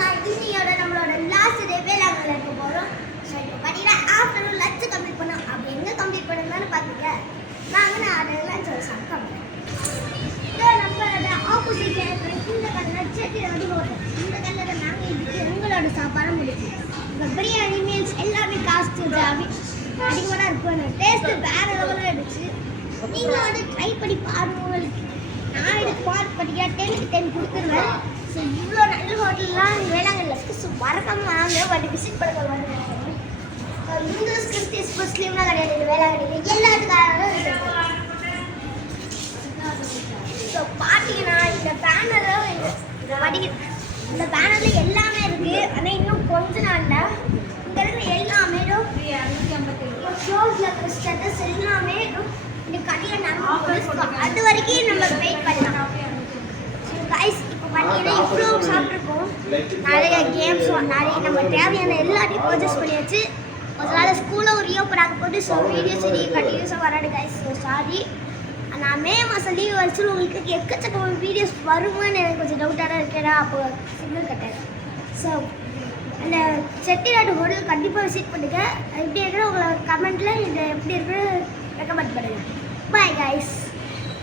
நான் இன்னையோட நம்மளோட லாஸ்ட் டே வேளாங்கல்ல இருக்க போகிறோம். ஸோ இப்போ பார்த்தீங்கன்னா ஆஃப்டர்நூன் லஞ்ச் கம்ப்ளீட் பண்ணோம். அப்படி எங்கே கம்ப்ளீட் பண்ணணும்னு பார்த்துக்க நாங்கள் அதெல்லாம் சொல்லி சாப்பிட்டோம். இதோ நம்மளோட ஆப்போசிட்ல இருக்கிற இந்த கல்லில் செட்டி வந்து போட்டோம். இந்த கல்லில் நாங்கள் இதுக்கு எங்களோட சாப்பாடு முடிச்சு இப்போ பிரியாணி மீல்ஸ் எல்லாமே காஸ்ட் அதிகமாக இருக்கும். டேஸ்ட்டு வேறு லெவலில் இருந்துச்சு. நீங்களும் வந்து ட்ரை பண்ணி பாருங்க. உங்களுக்கு நான் இதுக்கு பார்த்து பார்த்தீங்கன்னா 10க்கு 10 கொடுத்துருவேன். ஸோ இவ்வளோ நல்ல ஹோட்டல்லாம் வேளாங்கல்ல இருக்குது. ஸோ மறக்காமல் வாங்க வந்து விசிட் பண்ண வந்து இந்துஸ் கிறிஸ்டியன்ஸ் முஸ்லீம்லாம் கிடையாது. இது வேளாங்கல்லியில் எல்லாத்துக்காக இருக்குது. ஸோ பார்த்தீங்கன்னா இந்த பேனரும் இந்த பேனரில் எல்லாமே இருக்குது. ஆனால் இன்னும் கொஞ்ச நாளில் இந்த இருக்கிற எல்லாமே ஷோஸில் இருக்கிற ஸ்டேட்டஸ் எல்லாமே இந்த கடையில் நம்ம அது வரைக்கும் நம்ம வெயிட் பண்ணலாம். ஸோ கைஸ் இப்போ பார்த்தீங்கன்னா இவ்வளோ சாப்பிட்ருக்கோம். நிறைய கேம்ஸ் நிறைய நம்ம தேவையான எல்லாத்தையும் பர்ச்சேஸ் பண்ணியாச்சு. அதனால் ஸ்கூலில் ஒரு ரீஓப்பன் ஆக போட்டு ஸோ வீடியோஸ் கண்டினியூஸாக வராது கைஸ். So sorry. நான் மே மாதம் லீவ் வச்சு உங்களுக்கு எக்கச்சக்க வீடியோஸ் வருமானு எனக்கு கொஞ்சம் டவுட்டாக தான் இருக்கேன். அப்போ சிக்னல் கட்டாது. ஸோ அந்த செட்டிநாடு ஹோட்டல் கண்டிப்பாக விசிட் பண்ணுங்கள். எப்படி இருக்குன்னு உங்களை கமெண்ட்டில் இது எப்படி இருக்குன்னு ரெக்கமெண்ட் பண்ணுங்கள். Bye guys.